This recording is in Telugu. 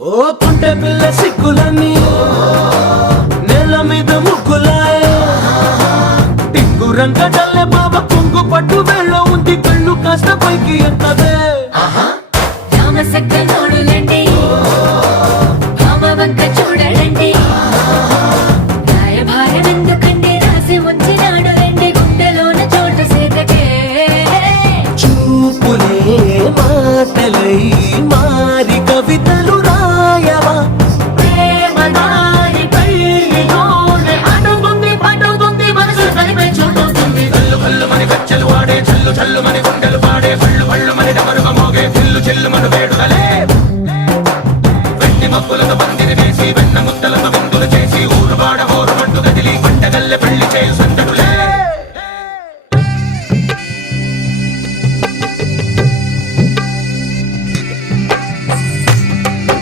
ఓ పుంటె పిల్ల సిక్కులన్నీ నేల మీద ముగ్గులాయే టింగురంగ డల్లె బాబా కొంగు పట్టు వెళ్ళ ఉంది కళ్ళు కాస్త పైకి ఎత్తదే రామసక్క నోడులండి భామవంక చూడలండి రాయభారం ఎందుకండి రాసి ఉంచినాడు రండి గుండెలోన చోటు సేతకే చూపులే మాటలై మారి కవితలు రాయవా ప్రేమ దారి పైలోనే అడుగుంది పడుగుంది మనసు కలిపే చూడుతుంది కళ్ళు కళ్ళు మని గచ్చలు వాడే చల్లు చల్లు మని గుండెలు పాడే పళ్ళు పళ్ళు మని డమరుగా మోగే చిల్లు చిల్లు మను వేడుదలే వెండి మబ్బులతో